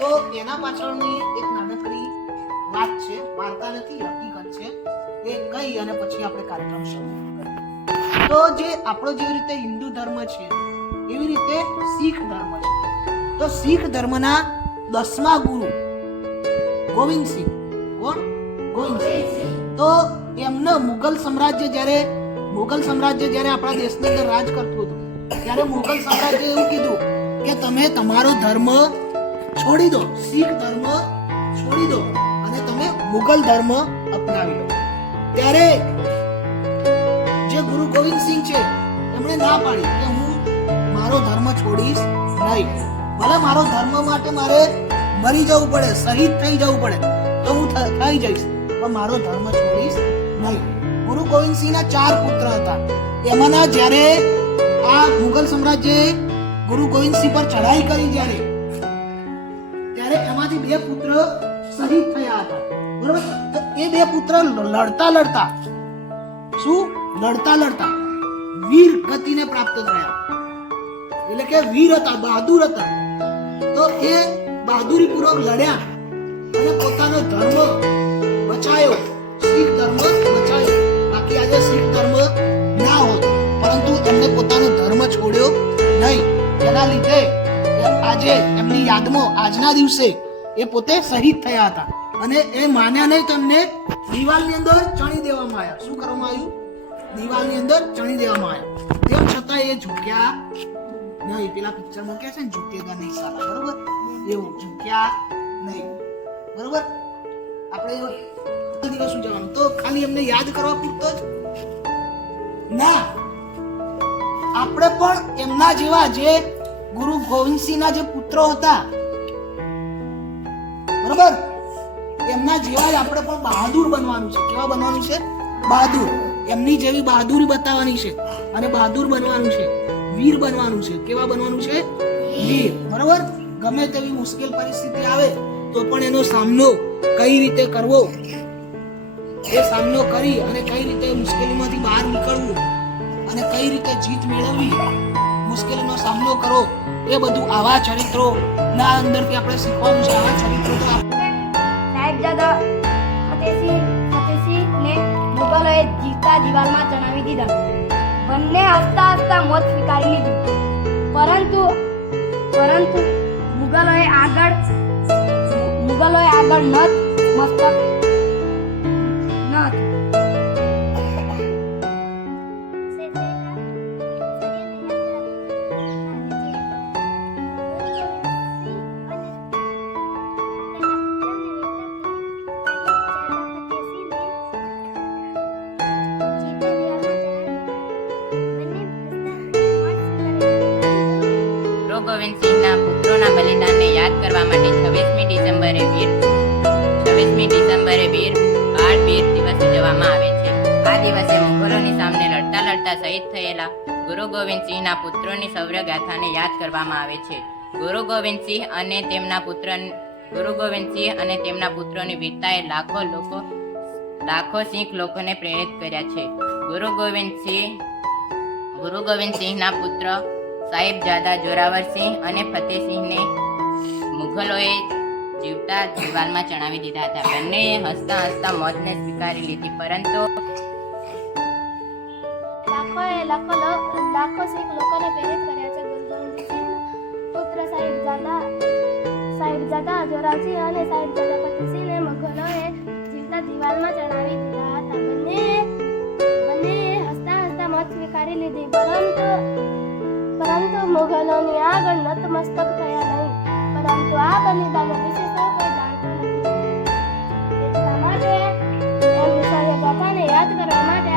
તો એના પાછળની એક નાનકડી વાત છે, વાર્તા નથી, હકીકત છે. એ કહી અને પછી આપણે કાર્યક્રમ શરૂ કરીએ. તો જે આપણો જેવી રીતે હિન્દુ ધર્મ છે એવી રીતે શીખ ધર્મ છે. તો શીખ ધર્મના 10મા ગુરુ ગોવિંદસિંહ, કોણ? ગોવિંદસિંહ. તો એમનો મુગલ સામ્રાજ્ય જ્યારે આપણા દેશની અંદર રાજ કરતું હતું ત્યારે મુગલ સામ્રાજ્ય એવું કીધું કે તમે તમારો ધર્મ છોડી દો, શીખ ધર્મ છોડી દો અને તમે મુગલ ધર્મ અપનાવી લો. ત્યારે જે ગુરુ ગોવિંદસિંહ છે એમણે ના પાડી કે હું મારો ધર્મ છોડીશ નહીં. ભલે મારો ધર્મ માટે મારે મરી જવું પડે, શહીદ થઈ જવું પડે તો હું થઈ જઈશ, પણ મારો ધર્મ છોડીશ નહીં. ગુરુ ગોવિંદસિંહના 4 પુત્ર હતા. એમાંના જ્યારે આ મુગલ સામ્રાજ્યએ ગુરુ ગોવિંદસિંહ પર ચઢાઈ કરી ત્યારે એમાંથી 2 પુત્ર શહીદ થયા હતા. બરોબર? તો એ 2 પુત્ર લડતા વીર ગતિને પ્રાપ્ત થયા. એટલે કે વીર હતા, બહાદુર હતા. તો એ બહાદુરી પૂર્વક લડ્યા અને પોતાનો ધર્મ બચાયો, શીખ ધર્મ બચાયો. બાકી આજે શીખ ધર્મ ના હોત, પરંતુ એમને પોતાનો ધર્મ છોડ્યો નહીં. એના લીધે આજે એમની યાદમાં આજના દિવસે એ પોતે શહીદ થયા હતા અને એ માન્યા નહીં તો એમને દિવાલની અંદર ચણી દેવામાં આવ્યા. શું કરવામાં આવ્યું? દિવાલની અંદર ચણી દેવામાં આવ્યા. તેમ છતાં એ ઝૂક્યા નહીં. પેલા પિક્ચરમાં કહે છે ને, ઝૂકેગા નહીં સાલા. બરોબર? એવું ઝૂક્યા નહીં. બરોબર? આપણે દિવસ શું જવાનું તો ખાલી એમને યાદ કરવા પૂરતો જ ના, આપણે પણ એમના જેવા જે ગુરુ ગોવિંદસિંહના જે પુત્રો હતા, બરોબર, એમના જેવા જ આપણે પણ બહાદુર બનવાનું છે. કેવા બનવાનું છે? બહાદુર. એમની જેવી બહાદુરી બતાવવાની છે અને બહાદુર બનવાનું છે, વીર બનવાનું છે. કેવા બનવાનું છે? વીર. બરોબર? ગમે તેવી મુશ્કેલ પરિસ્થિતિ આવે તો પણ એનો સામનો કઈ રીતે કરવો, એ સામનો કરી અને કઈ રીતે મુશ્કેલીમાંથી બહાર નીકળવું અને કઈ રીતે જીત મેળવવી, મુશ્કેલીનો સામનો કરવો, એ બધું આવા ચરિત્રો ના અંદરથી આપણે શીખવાનું છે. આવા ચરિત્રો તો સાહેબજાદા ફતેહસિંહને મુગલોએ જીવતા દિવાલમાં ચણાવી દીધા. બંને હસતા હસતા મોત સ્વીકારી લીધી. પરંતુ મુગલોએ આગળ મસ્તક ન હતું. ગોવિંદસિંહના પુત્રોના બલિદાનને યાદ કરવા માટે 26મી ડિસેમ્બરે વીર બાળ વીર દિવસ ઉજવવામાં આવે છે. આ દિવસે મુઘલોની સામે લડતા શહીદ થયેલા ગુરુ ગોવિંદસિંહના પુત્રોની શૌર્ય ગાથાને યાદ કરવામાં આવે છે. ગુરુ ગોવિંદસિંહ અને તેમના પુત્રોની વીરતાએ લાખો શીખ લોકોને પ્રેરિત કર્યા છે. ગુરુ ગોવિંદસિંહના પુત્ર સાહિબજાદા જોરાવરસિંહ અને ફતેહસિંહને મુઘલોએ જીવતા દિવાલમાં ચણાવી દીધા હતા. બંનેએ હસતા હસતા મોતને સ્વીકારી લીધી. પરંતુ લાખો શીખ લોકોને પ્રેરિત કર્યા છે. ગુરુ ગોવિંદસિંહના પુત્ર સાહિબજાદા જોરાવરસિંહ અને સાહિબજાદા ફતેહસિંહને મુઘલોએ જીવતા દિવાલમાં ચણાવી દીધા હતા. બંનેએ હસતા હસતા મોત સ્વીકારી લીધી. પરંતુ મુઘલોની આગળ નતમસ્તક થયા નહીં. પરંતુ આ બલિદાનો વિશે સૌ કોઈ જાણતું નથી. એટલા માટે એમની શૌર્ય ગાથાને યાદ કરવા માટે